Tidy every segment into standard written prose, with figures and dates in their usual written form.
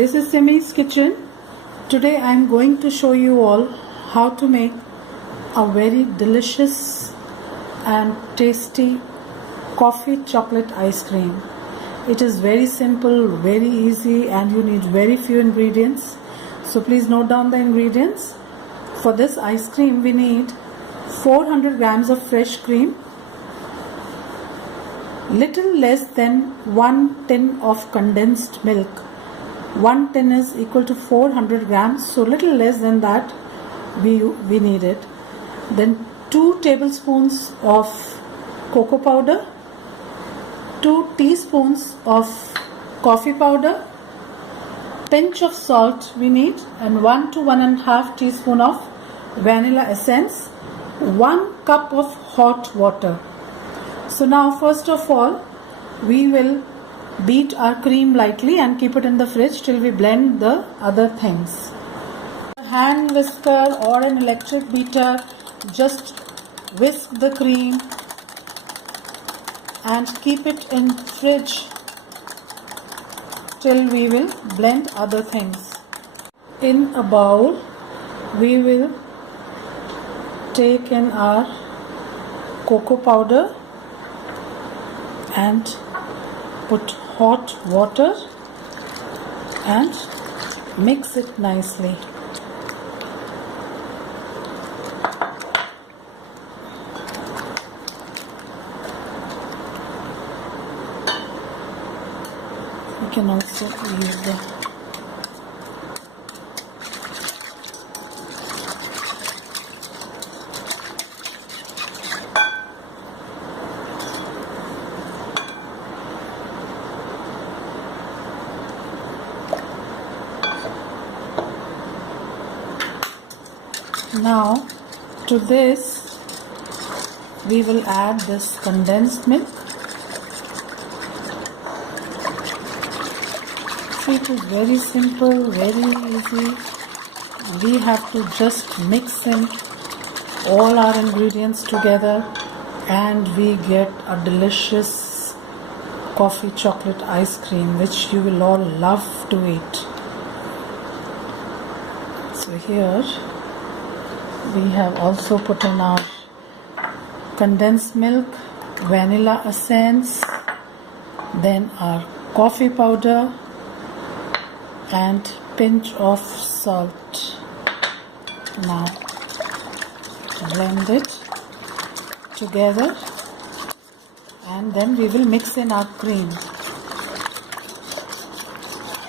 This is Simi's kitchen. Today I am going to show you all how to make a very delicious and tasty coffee chocolate ice cream. It is very simple, very easy, and you need very few ingredients. So please note down the ingredients. For this ice cream we need 400 grams of fresh cream, little less than 1 tin of condensed milk. 1 tin is equal to 400 grams, so little less than that we need it. Then 2 tablespoons of cocoa powder, 2 teaspoons of coffee powder, pinch of salt we need, and 1 to 1.5 teaspoon of vanilla essence, 1 cup of hot water. So now first of all we will beat our cream lightly and keep it in the fridge till we blend the other things. A hand whisker or an electric beater, just whisk the cream and keep it in fridge till we will blend other things. In a bowl we will take in our cocoa powder and put hot water and mix it nicely. You can also use the Now to this we will add this condensed milk. See, it is very simple, very easy. We have to just mix in all our ingredients together and we get a delicious coffee chocolate ice cream which you will all love to eat. So here we have also put in our condensed milk, vanilla essence, then our coffee powder and pinch of salt. Now blend it together and then we will mix in our cream.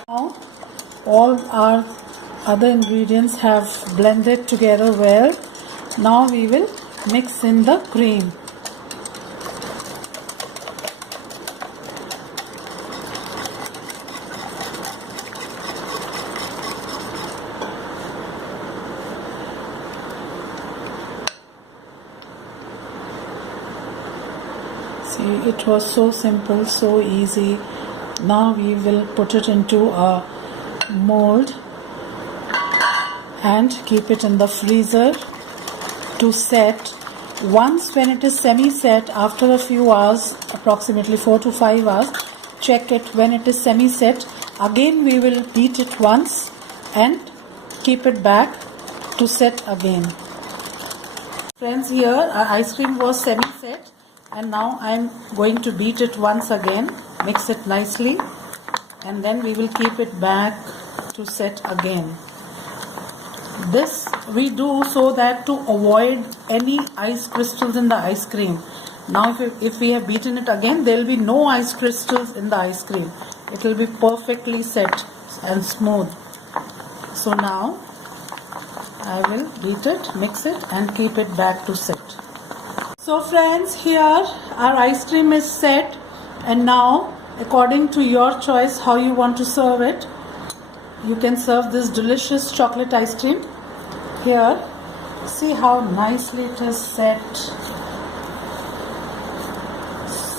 Now all our other ingredients have blended together well. Now we will mix in the cream. See, it was so simple, so easy. Now we will put it into a mold and keep it in the freezer to set. Once when it is semi-set, after a few hours, approximately 4 to 5 hours, check it. When it is semi-set, again we will beat it once and keep it back to set again. Friends, here our ice cream was semi-set and now I am going to beat it once again, mix it nicely, and then we will keep it back to set again. This we do so that to avoid any ice crystals in the ice cream. Now if we have beaten it again, there will be no ice crystals in the ice cream. It will be perfectly set and smooth. So now I will beat it, mix it and keep it back to set. So friends, here our ice cream is set, and now according to your choice how you want to serve it, you can serve this delicious chocolate ice cream. Here, see how nicely it is set,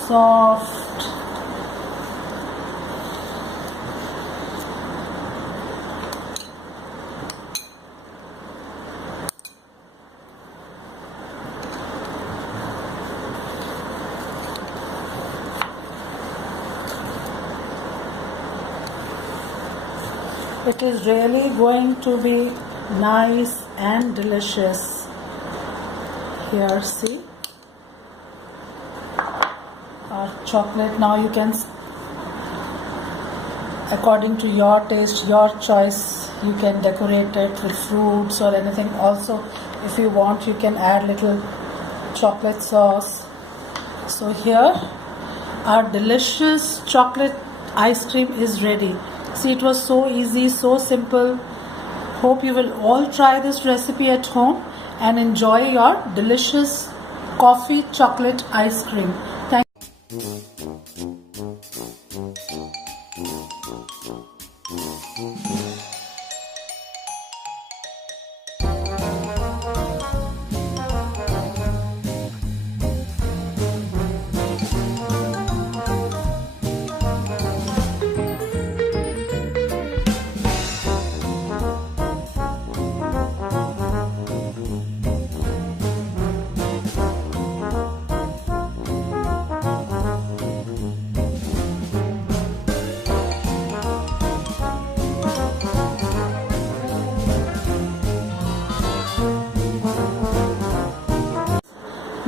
soft. It is really going to be nice and delicious. Here, see our chocolate. Now you can, according to your taste, your choice, you can decorate it with fruits or anything. Also, if you want, you can add little chocolate sauce. So here our delicious chocolate ice cream is ready. See, it was so easy, so simple. Hope you will all try this recipe at home and enjoy your delicious coffee chocolate ice cream. Thank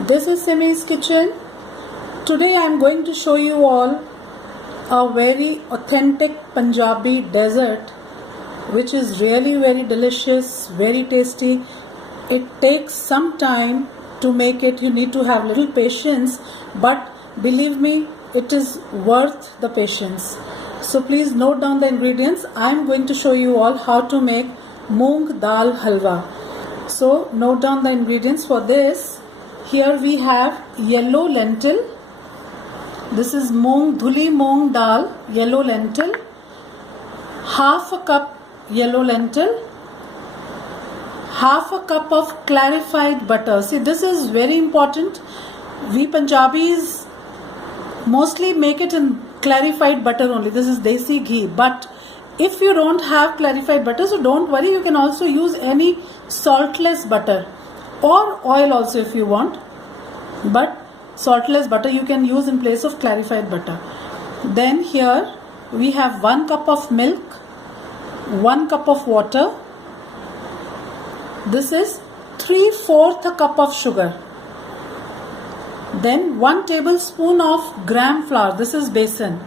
This is Simi's kitchen. Today I am going to show you all a very authentic Punjabi dessert which is really very delicious, very tasty. It takes some time to make it. You need to have little patience, but believe me, it is worth the patience. So please note down the ingredients. I am going to show you all how to make moong dal halwa. So note down the ingredients for this. Here we have yellow lentil. This is dhuli moong dal, yellow lentil. Half a cup yellow lentil. Half a cup of clarified butter. See, this is very important. We Punjabis mostly make it in clarified butter only. This is desi ghee. But if you don't have clarified butter, so don't worry. You can also use any saltless butter. Or oil also if you want, but saltless butter you can use in place of clarified butter. Then here we have 1 cup of milk, 1 cup of water. This is 3/4 cup of sugar. Then 1 tablespoon of gram flour. This is besan,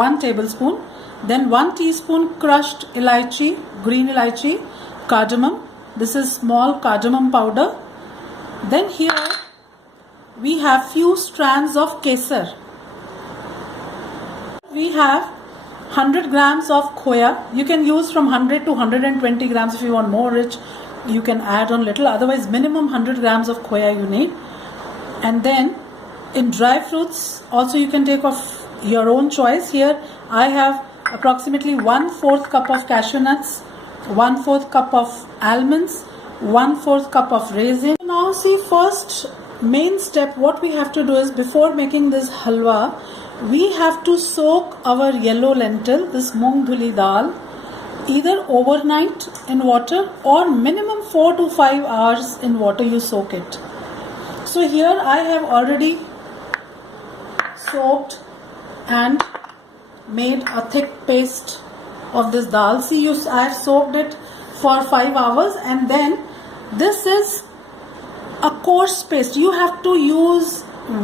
1 tablespoon. Then 1 teaspoon crushed elaichi, green elaichi, cardamom. This is small cardamom powder. Then here we have few strands of kesar. We have 100 grams of khoya. You can use from 100 to 120 grams. If you want more rich, you can add on little. Otherwise, minimum 100 grams of khoya you need. And then in dry fruits, also you can take of your own choice. Here I have approximately 1/4 cup of cashew nuts, 1/4 cup of almonds, 1/4 cup of raisin. Now see, first main step what we have to do is, before making this halwa, we have to soak our yellow lentil, this moong dhuli dal, either overnight in water or minimum 4 to 5 hours in water you soak it. So here I have already soaked and made a thick paste of this dal. See, I have soaked it for 5 hours, and then this is a coarse paste. You have to use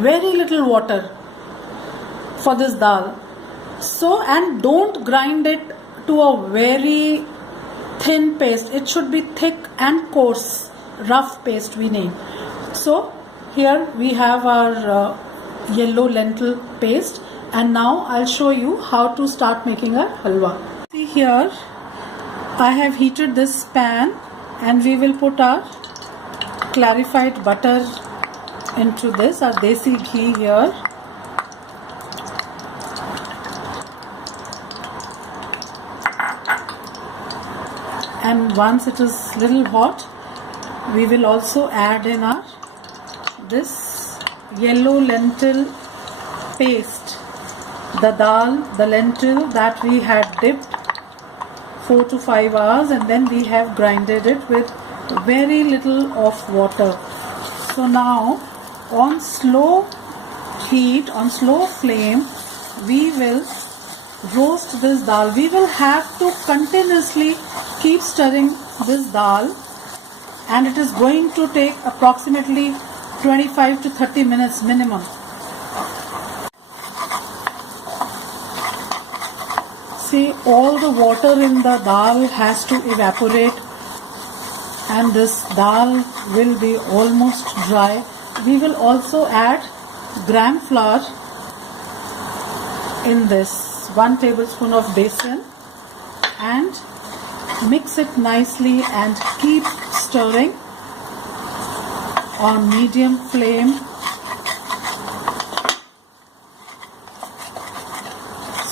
very little water for this dal. So, and don't grind it to a very thin paste. It should be thick and coarse, rough paste we need. So here we have our yellow lentil paste, and now I'll show you how to start making our halwa. See, here I have heated this pan, and we will put our clarified butter into this, our desi ghee here. And once it is little hot, we will also add in our this yellow lentil paste, the dal, the lentil that we had dipped 4 to 5 hours, and then we have grinded it with very little of water. So now on slow heat, on slow flame, we will roast this dal. We will have to continuously keep stirring this dal, and it is going to take approximately 25 to 30 minutes minimum. See, all the water in the dal has to evaporate, and this dal will be almost dry. We will also add gram flour in this, 1 tablespoon of besan, and mix it nicely and keep stirring on medium flame.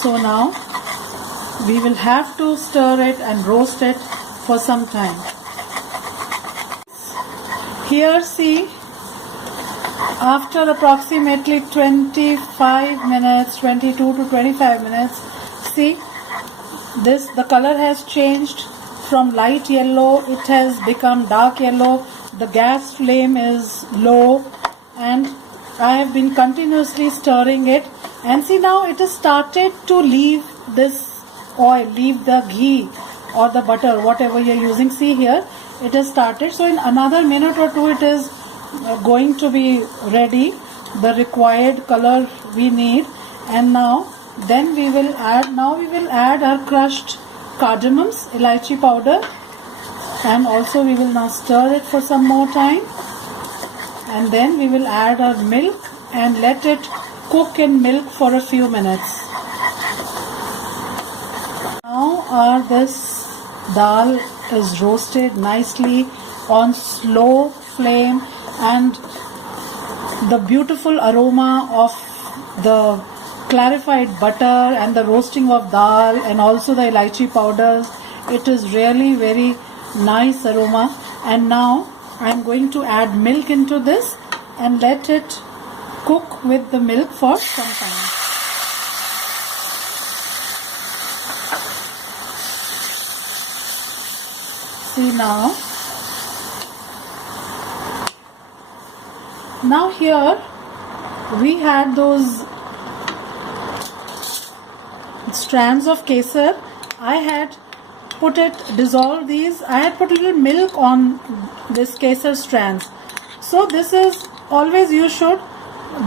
So now we will have to stir it and roast it for some time. Here, see, after approximately 25 minutes, 22 to 25 minutes, see, the color has changed from light yellow, it has become dark yellow. The gas flame is low, and I have been continuously stirring it, and see, now it has started to leave this oil, leave the ghee or the butter, whatever you're using. See here, it has started. So in another minute or two, it is going to be ready, the required color we need. And now then we will add our crushed cardamoms, elaichi powder, and also we will now stir it for some more time, and then we will add our milk and let it cook in milk for a few minutes. Now this dal is roasted nicely on slow flame, and the beautiful aroma of the clarified butter and the roasting of dal and also the elaichi powders, it is really very nice aroma. And now I am going to add milk into this and let it cook with the milk for some time. See, now here we had those strands of kesar. I had dissolved these. I had put a little milk on this kesar strands. So this is always, you should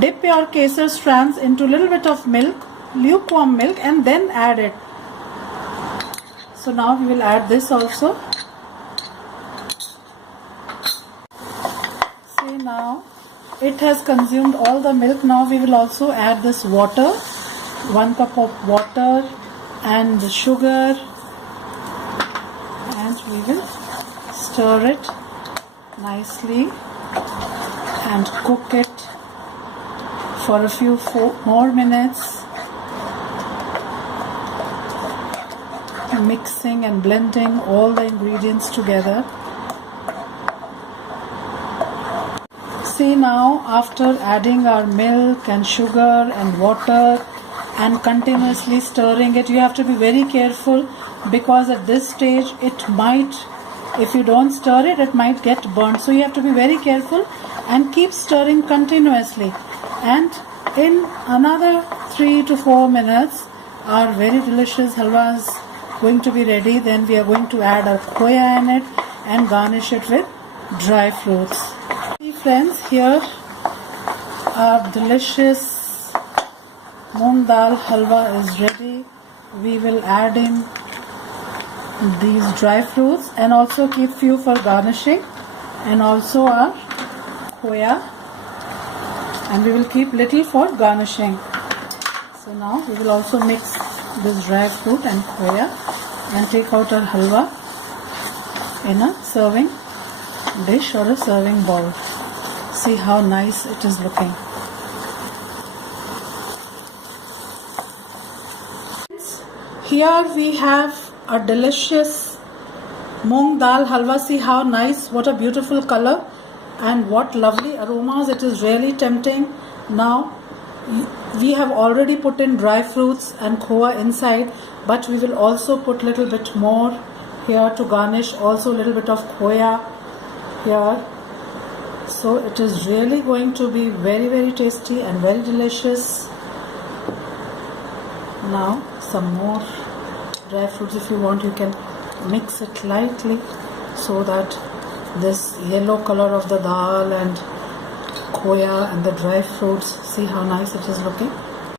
dip your kesar strands into a little bit of milk, lukewarm milk, and then add it. So now we will add this also. See, now it has consumed all the milk. Now we will also add this water, 1 cup of water, and the sugar, and we will stir it nicely and cook it for a few more minutes, mixing and blending all the ingredients together. See, now after adding our milk and sugar and water and continuously stirring it, you have to be very careful, because at this stage it might, if you don't stir it, it might get burnt. So you have to be very careful and keep stirring continuously. And in another 3 to 4 minutes, our very delicious halwa is going to be ready. Then we are going to add our khoya in it and garnish it with dry fruits. See friends, here our delicious moong dal halwa is ready. We will add in these dry fruits and also keep few for garnishing, and also our khoya, and we will keep little for garnishing. So now we will also mix this dry fruit and khoya and take out our halwa in a serving dish or a serving bowl. See how nice it is looking. Here we have a delicious moong dal halwa. See how nice, what a beautiful color and what lovely aromas. It is really tempting. Now we have already put in dry fruits and khoa inside, but we will also put little bit more here to garnish, also a little bit of khoya here. So it is really going to be very, very tasty and very delicious. Now some more dry fruits. If you want, you can mix it lightly so that this yellow color of the dal and khoya and the dry fruits, see how nice it is looking.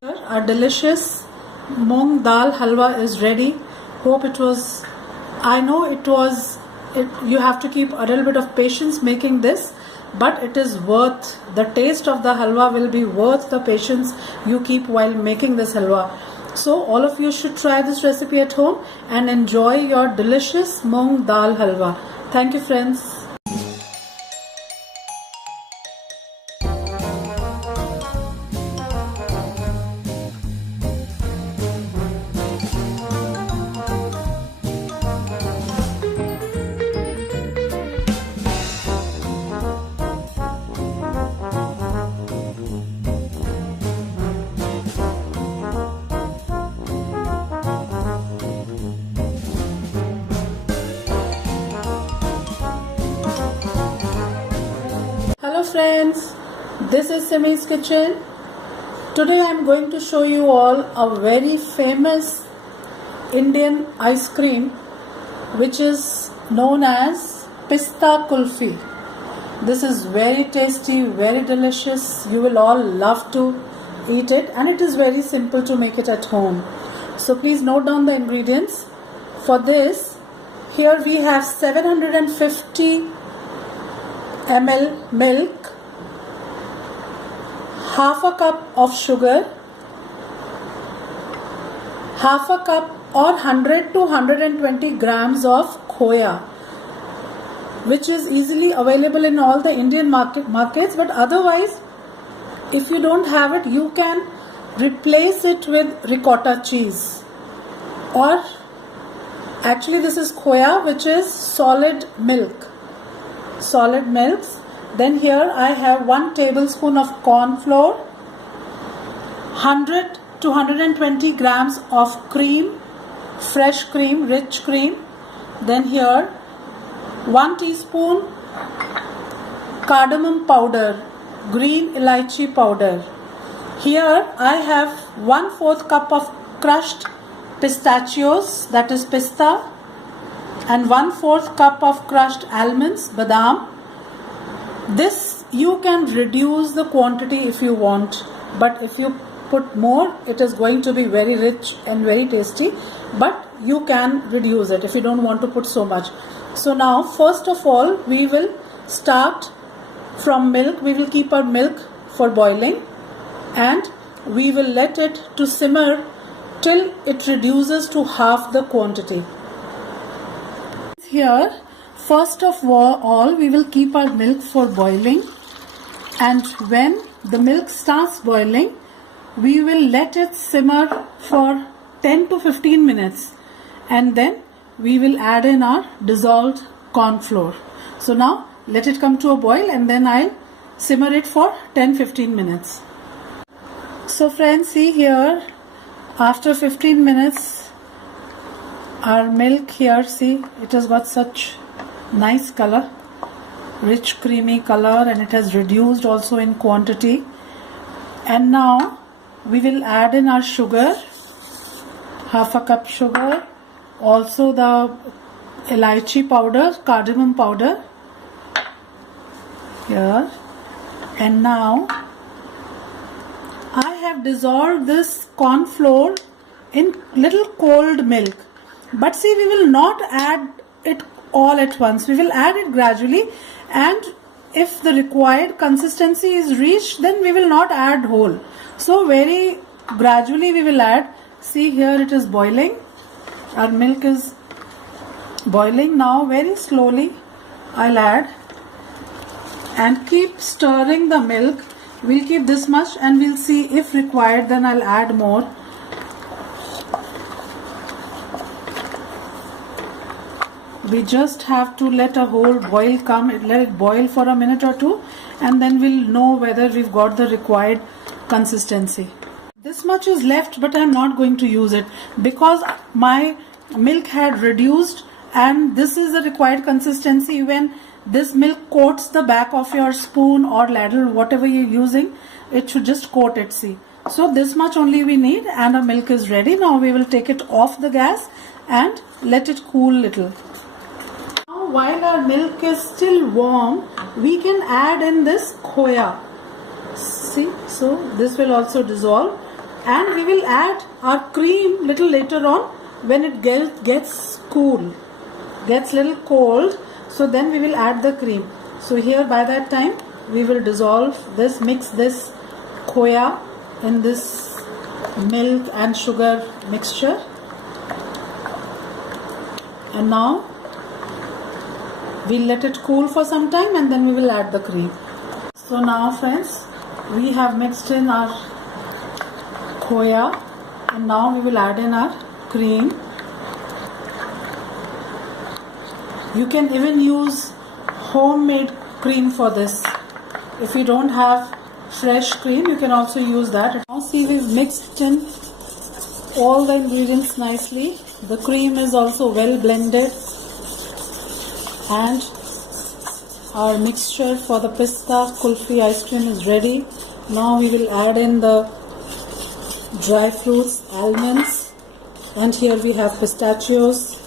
Our delicious moong dal halwa is ready. Hope it was, I know it was, you have to keep a little bit of patience making this, but it is worth, the taste of the halwa will be worth the patience you keep while making this halwa. So all of you should try this recipe at home and enjoy your delicious moong dal halwa. Thank you, friends. Hello friends, this is Simi's kitchen. Today I am going to show you all a very famous Indian ice cream which is known as pista kulfi. This is very tasty, very delicious. You will all love to eat it, and it is very simple to make it at home. So please note down the ingredients. For this, here we have 750 ml milk, half a cup of sugar, half a cup or 100 to 120 grams of khoya, which is easily available in all the Indian markets, but otherwise if you don't have it, you can replace it with ricotta cheese, or actually this is khoya, which is solid milks. Then here I have 1 tablespoon of corn flour, 100 to 120 grams of cream, fresh cream, rich cream. Then here 1 teaspoon cardamom powder, green elaichi powder. Here I have 1/4 cup of crushed pistachios, that is pista, and 1/4 cup of crushed almonds, badam. This you can reduce the quantity if you want, but if you put more, it is going to be very rich and very tasty, but you can reduce it if you don't want to put so much. So now first of all we will start from milk. We will keep our milk for boiling and we will let it to simmer till it reduces to half the quantity. Here, first of all, we will keep our milk for boiling, and when the milk starts boiling, we will let it simmer for 10 to 15 minutes, and then we will add in our dissolved corn flour. So now let it come to a boil, and then I'll simmer it for 10-15 minutes. So friends, see here, after 15 minutes, our milk here, see, it has got such nice color, rich creamy color, and it has reduced also in quantity. And now we will add in our sugar, half a cup sugar, also the elaichi powder, cardamom powder here. And now I have dissolved this corn flour in little cold milk. But see, we will not add it all at once. We will add it gradually, and if the required consistency is reached, then we will not add whole. So very gradually we will add. See here, it is boiling. Our milk is boiling now. Very slowly I'll add and keep stirring the milk. We'll keep this much and we'll see if required, then I'll add more. We just have to let a whole boil come, let it boil for a minute or two, and then we'll know whether we've got the required consistency. This much is left, but I'm not going to use it because my milk had reduced, and this is the required consistency. When this milk coats the back of your spoon or ladle, whatever you're using, it should just coat it, see. So this much only we need and our milk is ready. Now we will take it off the gas and let it cool little. Now while our milk is still warm, we can add in this khoya. See, so this will also dissolve, and we will add our cream little later on when it gets cool, gets little cold. So then we will add the cream. So here by that time we will dissolve this, mix this khoya in this milk and sugar mixture. And now we'll let it cool for some time and then we will add the cream. So now friends, we have mixed in our khoya and now we will add in our cream. You can even use homemade cream for this. If you don't have fresh cream, you can also use that. Now see, we've mixed in all the ingredients nicely. The cream is also well blended and our mixture for the pista kulfi ice cream is ready. Now we will add in the dry fruits, almonds, and here we have pistachios.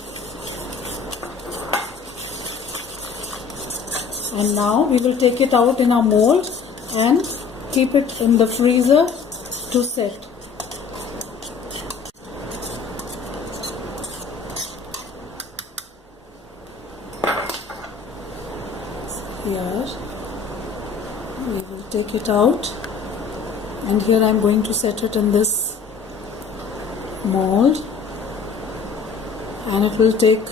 And now we will take it out in a mold and keep it in the freezer to set. Here we will take it out, and here I am going to set it in this mold, and it will take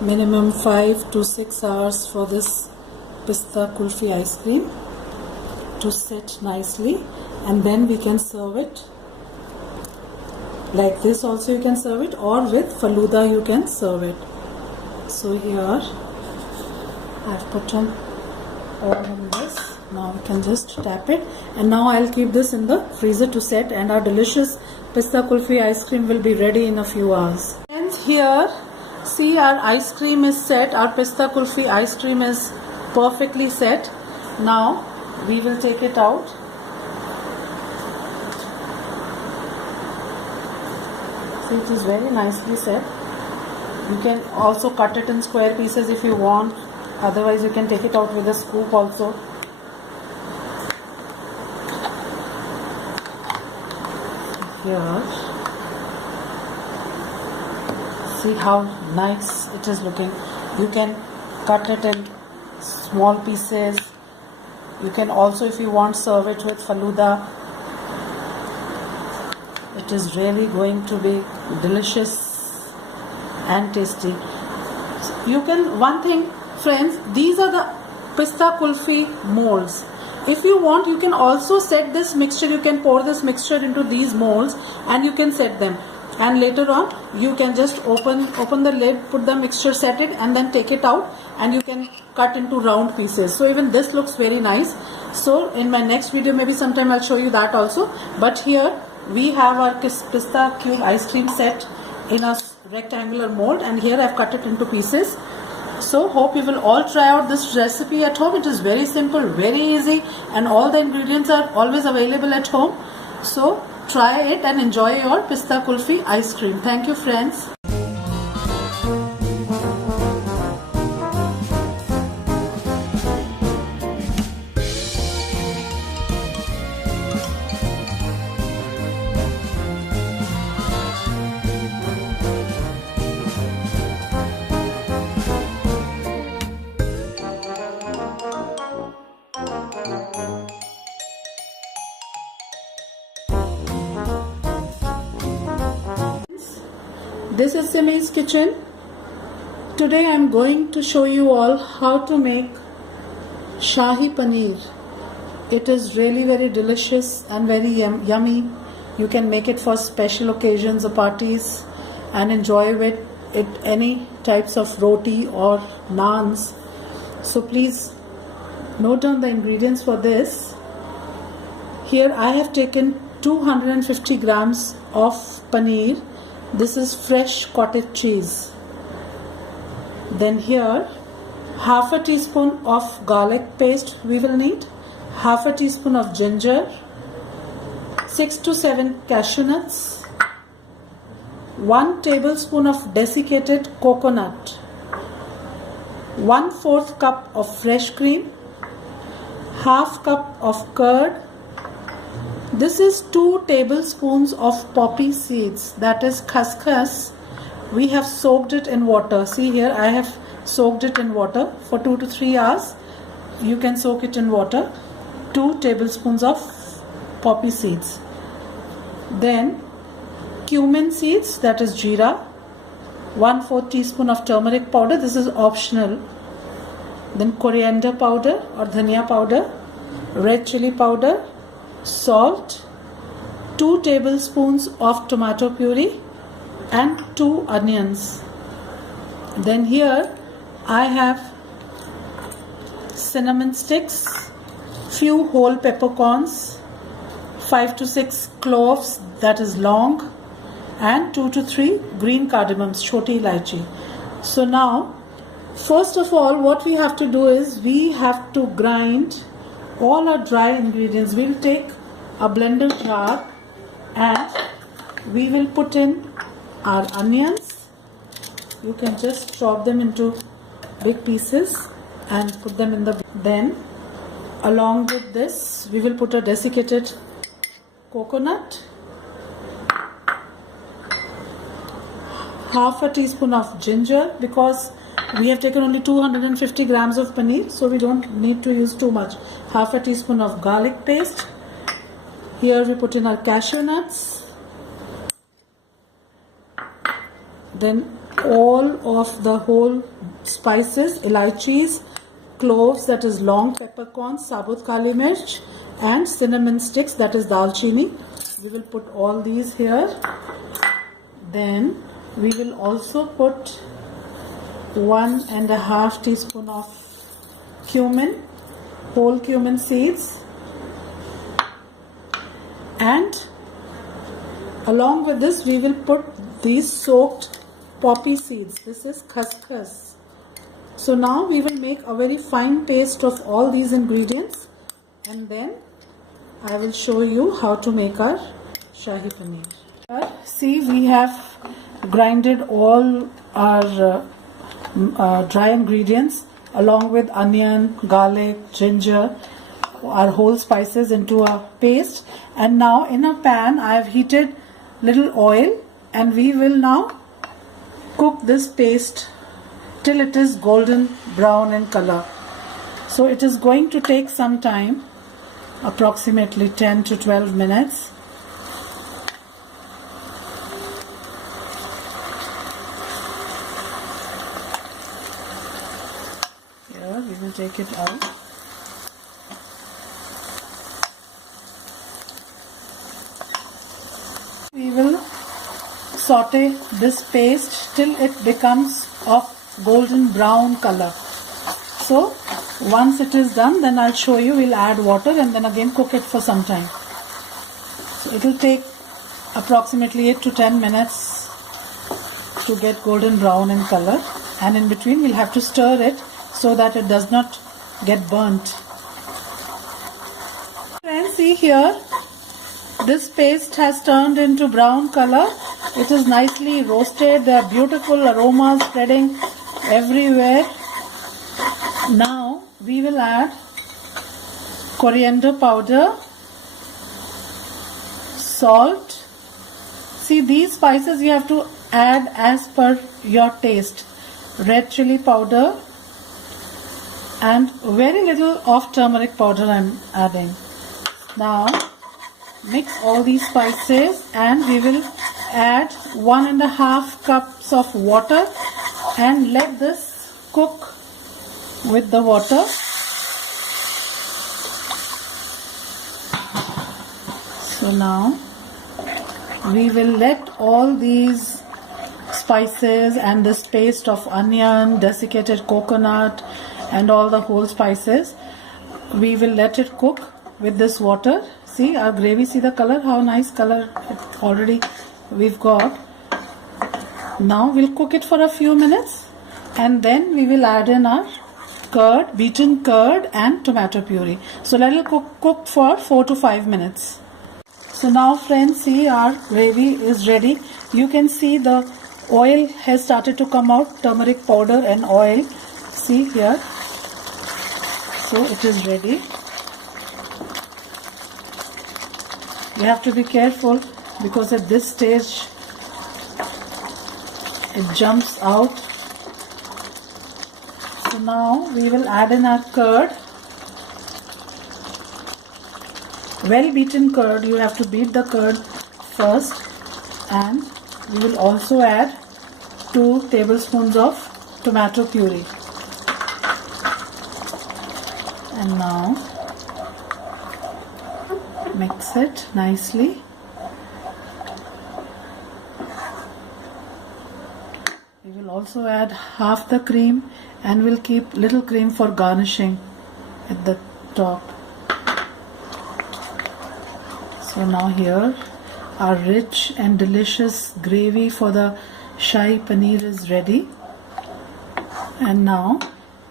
minimum 5 to 6 hours for this pista kulfi ice cream to set nicely, and then we can serve it like this. Also you can serve it, or with faluda you can serve it. So here I've put on all in this. Now we can just tap it, and now I'll keep this in the freezer to set, and our delicious pista kulfi ice cream will be ready in a few hours. And here see, our ice cream is set. Our pista kulfi ice cream is perfectly set. Now we will take it out. See, it is very nicely set. You can also cut it in square pieces if you want. Otherwise you can take it out with a scoop also. Here, see how nice it is looking. You can cut it in small pieces. You can also, if you want, serve it with faluda. It is really going to be delicious and tasty. You can, one thing friends, these are the pista kulfi molds. If you want, you can also set this mixture. You can pour this mixture into these molds and you can set them, and later on you can just open the lid, put the mixture, set it, and then take it out, and you can cut into round pieces. So even this looks very nice. So in my next video, maybe sometime I'll show you that also. But here we have our pista cube ice cream set in a rectangular mold, and here I've cut it into pieces. So hope you will all try out this recipe at home. It is very simple, very easy, and all the ingredients are always available at home. So try it and enjoy your pista kulfi ice cream. Thank you friends. This is Simi's kitchen. Today I am going to show you all how to make Shahi Paneer. It is really very delicious and very yummy. You can make it for special occasions or parties and enjoy it any types of roti or naans. So please note down the ingredients for this. Here I have taken 250 grams of paneer. This is fresh cottage cheese. Then here half a teaspoon of garlic paste we will need, half a teaspoon of ginger, 6 to 7 cashew nuts, 1 tablespoon of desiccated coconut, 1/4 cup of fresh cream, half cup of curd. This is 2 tablespoons of poppy seeds, that is khaskhas. We have soaked it in water. See here, I have soaked it in water for 2 to 3 hours. You can soak it in water. 2 tablespoons of poppy seeds. Then cumin seeds, that is jeera. 1/4 teaspoon of turmeric powder. This is optional. Then coriander powder or dhania powder, red chili powder, salt, 2 tablespoons of tomato puree and 2 onions. Then here I have cinnamon sticks, few whole peppercorns, 5 to 6 cloves, that is long, and 2 to 3 green cardamoms, choti ilaichi. So now, first of all, what we have to do is we have to grind all our dry ingredients. We'll take a blender jar and we will put in our onions. You can just chop them into big pieces and put them in the. Then along with this we will put a desiccated coconut, half a teaspoon of ginger, because we have taken only 250 grams of paneer, so we don't need to use too much. Half a teaspoon of garlic paste. Here we put in our cashew nuts. Then all of the whole spices, elaichis, cloves, that is long peppercorns, sabut kali mirch, and cinnamon sticks, that is dalchini. We will put all these here. Then we will also put 1.5 teaspoon of cumin, whole cumin seeds, and along with this we will put these soaked poppy seeds. This is khaskhas. So now we will make a very fine paste of all these ingredients, and then I will show you how to make our Shahi Paneer. See, we have grinded all our dry ingredients along with onion, garlic, ginger, our whole spices into a paste. And now in a pan I have heated little oil, and we will now cook this paste till it is golden brown in color. So it is going to take some time, approximately 10 to 12 minutes. We will take it out. We will saute this paste till it becomes of golden brown color. So once it is done, then I'll show you. We'll add water and then again cook it for some time. So it will take approximately 8 to 10 minutes to get golden brown in color, and in between we'll have to stir it so that it does not get burnt. Friends, see here, this paste has turned into brown color. It is nicely roasted. There are beautiful aromas spreading everywhere. Now we will add coriander powder, salt. See, these spices you have to add as per your taste. Red chili powder, and very little of turmeric powder I am adding. Now mix all these spices, and we will add 1.5 cups of water and let this cook with the water. So now we will let all these spices and this paste of onion, desiccated coconut, and all the whole spices, we will let it cook with this water. See our gravy, see the color, how nice color it already we've got. Now we'll cook it for a few minutes, and then we will add in our curd, beaten curd, and tomato puree. So let it cook for 4 to 5 minutes. So now friends, see, our gravy is ready. You can see the oil has started to come out, turmeric powder and oil. See here. So it is ready. You have to be careful because at this stage it jumps out. So now we will add in our curd. Well beaten curd. You have to beat the curd first, and we will also add 2 tablespoons of tomato puree. And now mix it nicely. We will also add half the cream, and we'll keep little cream for garnishing at the top. So now here our rich and delicious gravy for the Shahi Paneer is ready. And now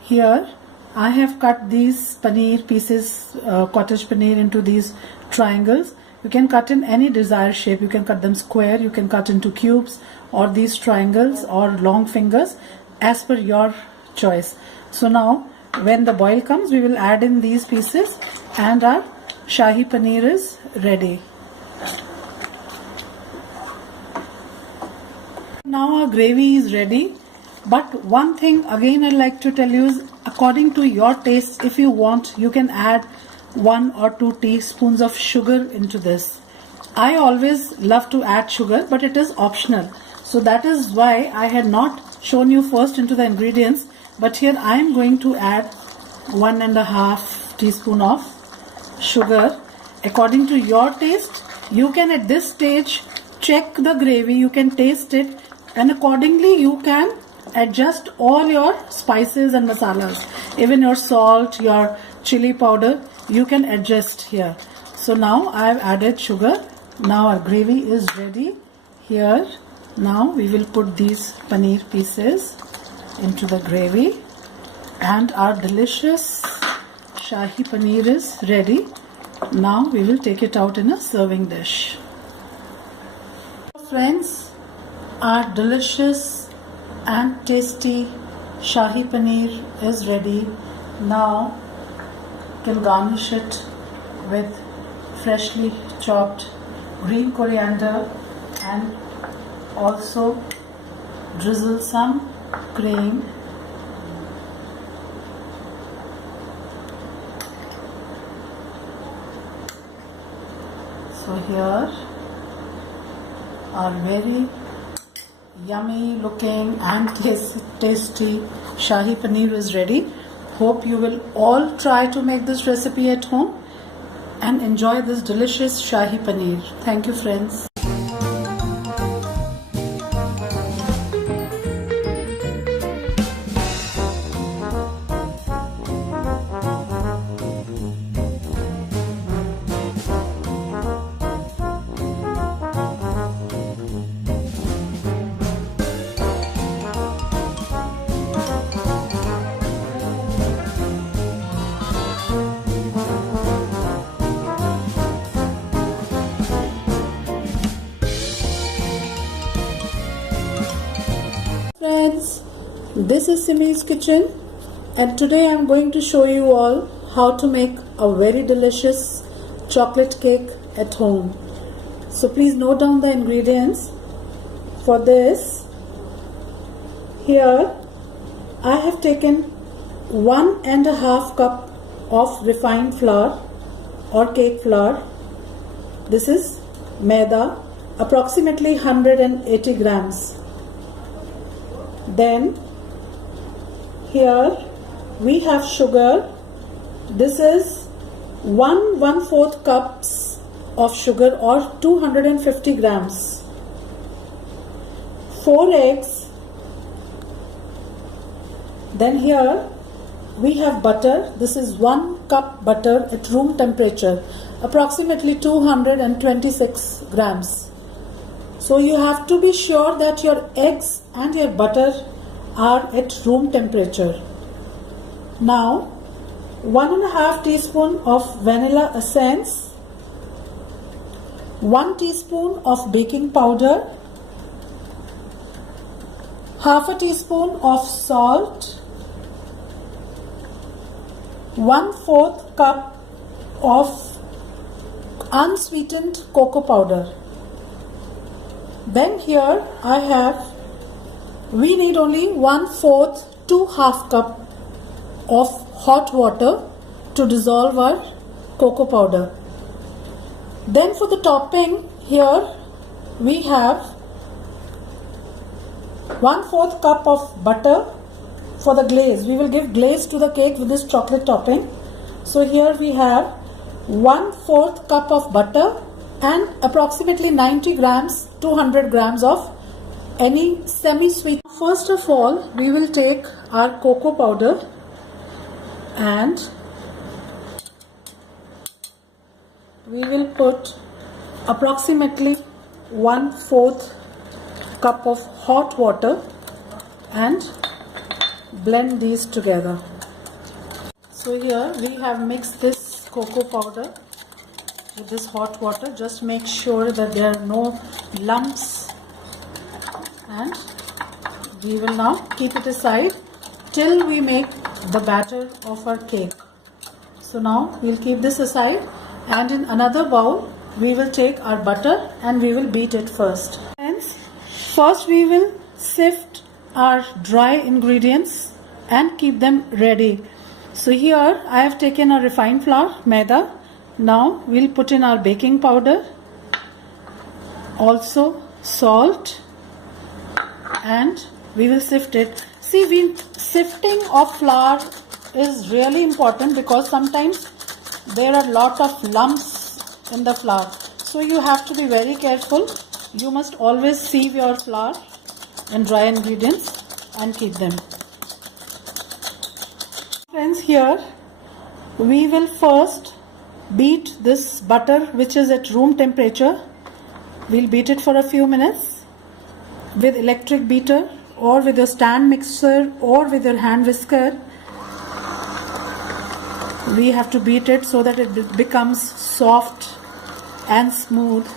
here I have cut these paneer pieces, cottage paneer, into these triangles. You can cut in any desired shape. You can cut them square, you can cut into cubes, or these triangles or long fingers, as per your choice. So now when the boil comes, we will add in these pieces and our Shahi Paneer is ready. Now our gravy is ready. But one thing again I'd like to tell you is, according to your taste, if you want, you can add 1 or 2 teaspoons of sugar into this. I always love to add sugar, but it is optional. So that is why I had not shown you first into the ingredients. But here I am going to add 1.5 teaspoon of sugar. According to your taste, you can at this stage check the gravy, you can taste it, and accordingly you can adjust all your spices and masalas. Even your salt, your chili powder, you can adjust here. So now I have added sugar. Now our gravy is ready. Here now we will put these paneer pieces into the gravy, and our delicious Shahi Paneer is ready. Now we will take it out in a serving dish. Friends, our delicious and tasty Shahi Paneer is ready. Now you can garnish it with freshly chopped green coriander and also drizzle some cream. So here our very yummy looking and tasty Shahi Paneer is ready. Hope you will all try to make this recipe at home and enjoy this delicious Shahi Paneer. Thank you, friends. Friends, this is Simi's kitchen, and today I am going to show you all how to make a very delicious chocolate cake at home. So please note down the ingredients. For this, here I have taken 1.5 cup of refined flour or cake flour. This is maida, approximately 180 grams. Then here we have sugar. This is 1/4 cups of sugar or 250 grams. 4 eggs. Then here we have butter. This is 1 cup butter at room temperature, approximately 226 grams. So you have to be sure that your eggs and your butter are at room temperature. Now 1.5 teaspoon of vanilla essence, 1 teaspoon of baking powder, half a teaspoon of salt, 1/4 cup of unsweetened cocoa powder. Then here we need only 1/4 to half cup of hot water to dissolve our cocoa powder. Then for the topping, here we have 1/4 cup of butter for the glaze. We will give glaze to the cake with this chocolate topping. So here we have 1/4 cup of butter and approximately 90 grams to 100 grams of any semi-sweet. First of all, we will take our cocoa powder and we will put approximately 1/4 cup of hot water and blend these together. So here we have mixed this cocoa powder with this hot water. Just make sure that there are no lumps, and we will now keep it aside till we make the batter of our cake. So now we'll keep this aside, and in another bowl we will take our butter and we will beat it first. Friends, first we will sift our dry ingredients and keep them ready. So here I have taken a refined flour, maida. Now we'll put in our baking powder, also salt, and we will sift it. See, sifting of flour is really important because sometimes there are a lot of lumps in the flour. So you have to be very careful. You must always sieve your flour and dry ingredients and keep them. Friends, here we will first beat this butter, which is at room temperature. We'll beat it for a few minutes with electric beater or with your stand mixer or with your hand whisker. We have to beat it so that it becomes soft and smooth.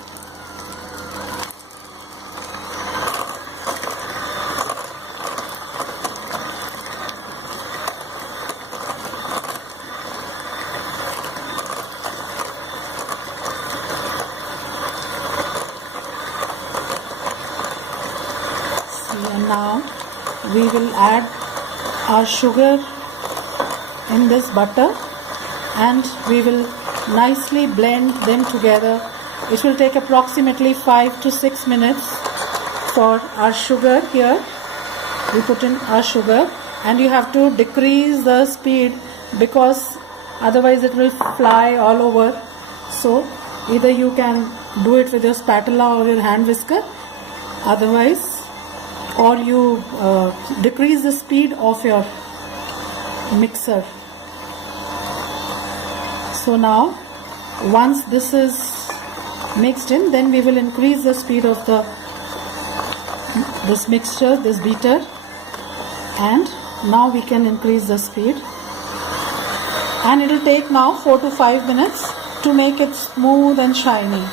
And now we will add our sugar in this butter and we will nicely blend them together. It will take approximately 5 to 6 minutes for our sugar. Here we put in our sugar, and you have to decrease the speed because otherwise it will fly all over. So either you can do it with your spatula or your hand whisker, otherwise, or you decrease the speed of your mixer. So now once this is mixed in, then we will increase the speed of this mixture, this beater, and now we can increase the speed, and it will take now 4 to 5 minutes to make it smooth and shiny.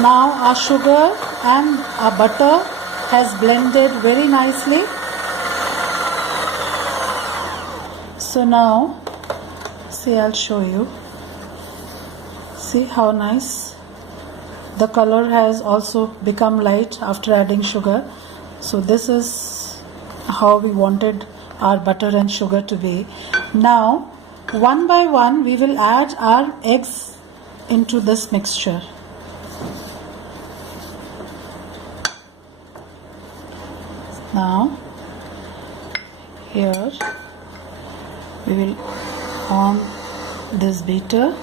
Now our sugar and our butter has blended very nicely. So now, see, I'll show you. See how nice the color has also become light after adding sugar. So this is how we wanted our butter and sugar to be. Now one by one we will add our eggs into this mixture. Now here we will on this beater,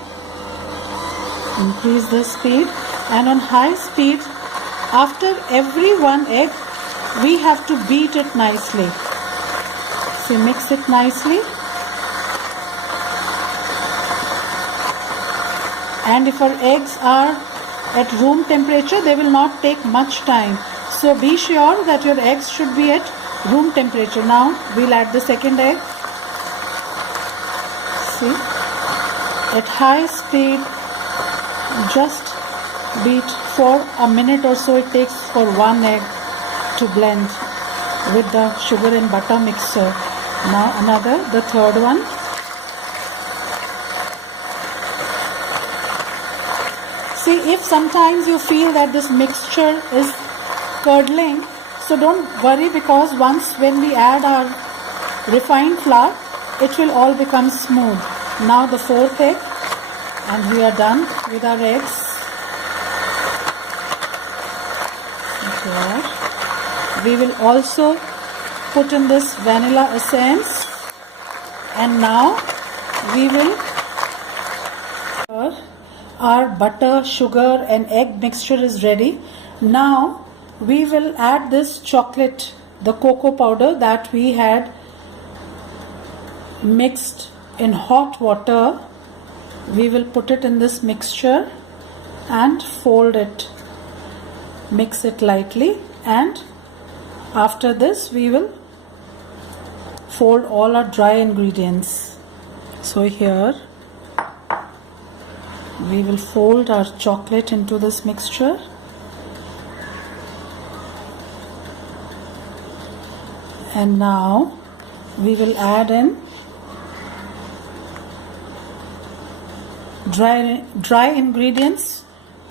increase the speed, and on high speed after every one egg we have to beat it nicely. See, mix it nicely, and if our eggs are at room temperature they will not take much time. So be sure that your eggs should be at room temperature. Now we'll add the second egg. See, at high speed just beat for a minute or so. It takes for one egg to blend with the sugar and butter mixture. Now the third one. See, if sometimes you feel that this mixture is curdling, so don't worry, because when we add our refined flour, it will all become smooth. Now the fourth egg, and we are done with our eggs. Here. We will also put in this vanilla essence, and now we will our butter, sugar and egg mixture is ready. Now we will add this chocolate, the cocoa powder that we had mixed in hot water. We will put it in this mixture and fold it, mix it lightly, and after this we will fold all our dry ingredients. So here we will fold our chocolate into this mixture, and now we will add in dry ingredients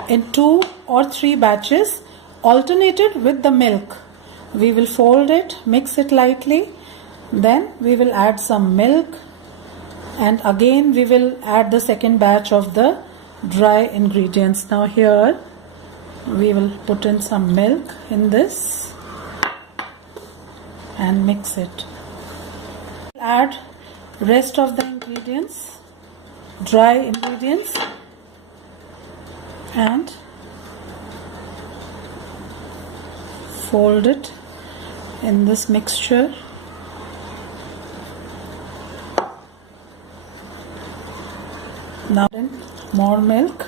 in 2 or 3 batches, alternated with the milk. We will fold it, mix it lightly, then we will add some milk, and again we will add the second batch of the dry ingredients. Now here we will put in some milk in this and mix it. Add rest of the ingredients, dry ingredients, and fold it in this mixture. Now then more milk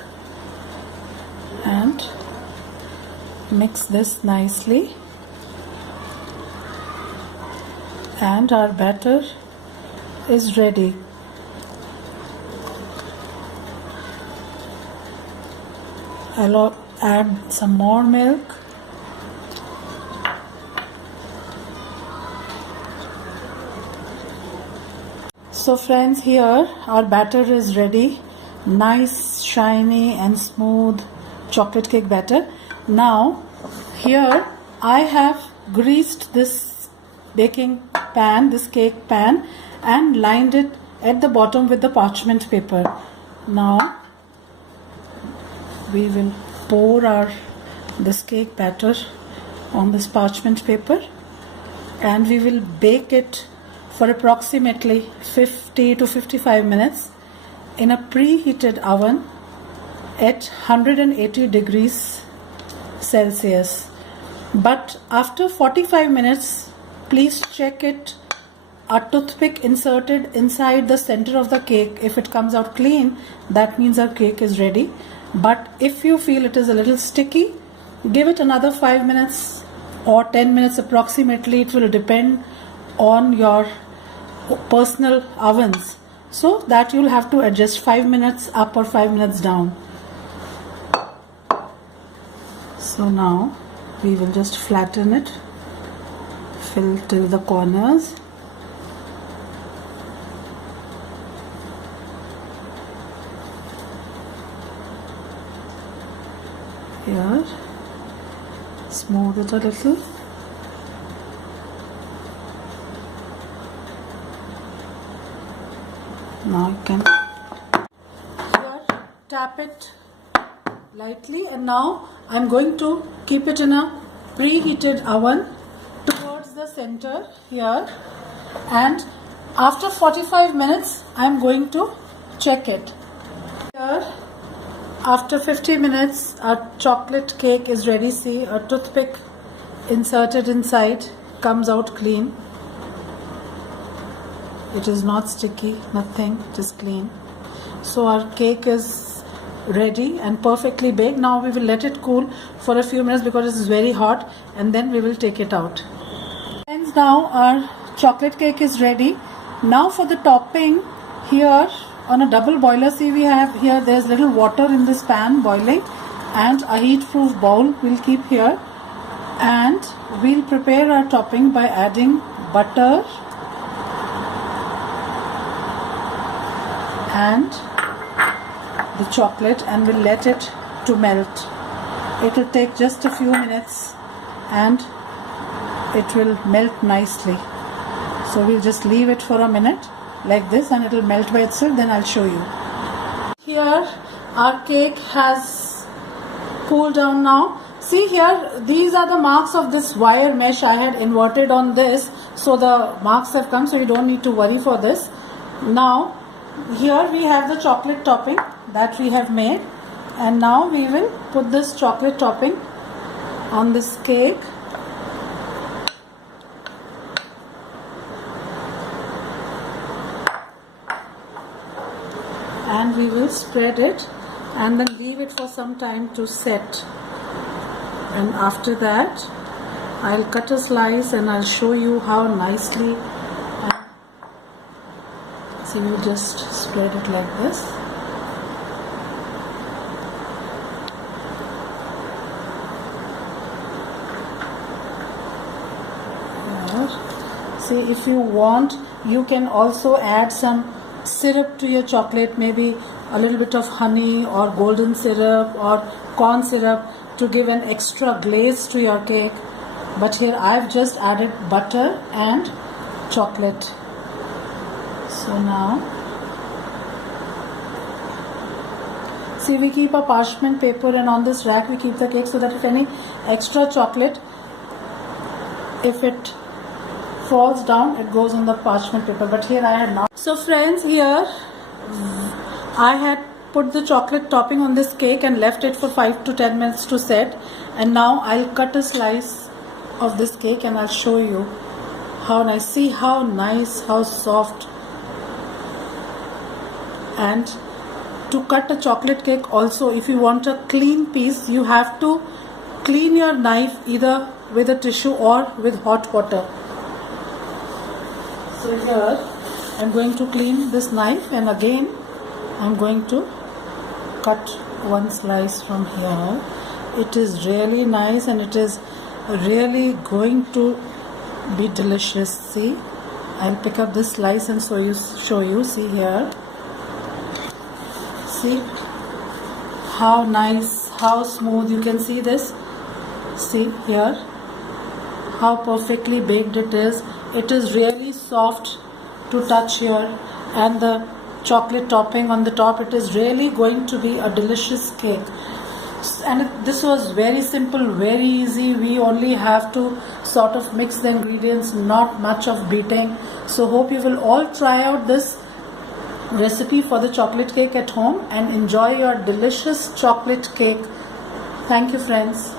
and mix this nicely, and our batter is ready. I'll add some more milk. So friends, here our batter is ready. Nice, shiny and smooth chocolate cake batter. Now here I have greased this baking pan, this cake pan, and lined it at the bottom with the parchment paper. Now we will pour this cake batter on this parchment paper, and we will bake it for approximately 50 to 55 minutes in a preheated oven at 180 degrees Celsius. But after 45 minutes, please check it. A toothpick inserted inside the center of the cake. If it comes out clean, that means our cake is ready. But if you feel it is a little sticky, give it another 5 minutes or 10 minutes approximately. It will depend on your personal ovens, so that you'll have to adjust 5 minutes up or 5 minutes down. So now we will just flatten it, fill till the corners. Here, smooth it a little. Now you can here tap it lightly, and now I'm going to keep it in a preheated oven towards the center here, and after 45 minutes I'm going to check it. Here after 50 minutes our chocolate cake is ready. See, a toothpick inserted inside comes out clean. It is not sticky, nothing, it is clean. So our cake is ready and perfectly baked. Now we will let it cool for a few minutes because it is very hot, and then we will take it out. Friends, now our chocolate cake is ready. Now for the topping, here on a double boiler, see we have here, there's little water in this pan boiling, and a heat proof bowl we'll keep here, and we'll prepare our topping by adding butter and the chocolate, and we'll let it to melt. It will take just a few minutes and it will melt nicely. So we'll just leave it for a minute like this, and it will melt by itself. Then I'll show you. Here our cake has cooled down now. See here, these are the marks of this wire mesh I had inverted on this, so the marks have come, so you don't need to worry for this. Now here we have the chocolate topping that we have made, and now we will put this chocolate topping on this cake. And we will spread it and then leave it for some time to set. And after that, I'll cut a slice and I'll show you how nicely. So you just spread it like this. Here. See, if you want, you can also add some syrup to your chocolate, maybe a little bit of honey or golden syrup or corn syrup to give an extra glaze to your cake. But here I've just added butter and chocolate. So now, see, we keep a parchment paper, and on this rack we keep the cake so that if any extra chocolate, if it falls down, it goes on the parchment paper. But here I had not. So friends, here I had put the chocolate topping on this cake and left it for 5 to 10 minutes to set. And now I'll cut a slice of this cake and I'll show you how nice. See how nice, how soft. And to cut a chocolate cake also, if you want a clean piece, you have to clean your knife either with a tissue or with hot water. So here I'm going to clean this knife, and again I'm going to cut one slice from here. It is really nice and it is really going to be delicious. See, I'll pick up this slice and show you. See here. See how nice, how smooth. You can see this. See here how perfectly baked it is. It is really soft to touch here, and the chocolate topping on the top, it is really going to be a delicious cake. And this was very simple, very easy. We only have to sort of mix the ingredients, not much of beating. So hope you will all try out this recipe for the chocolate cake at home and enjoy your delicious chocolate cake. Thank you, friends.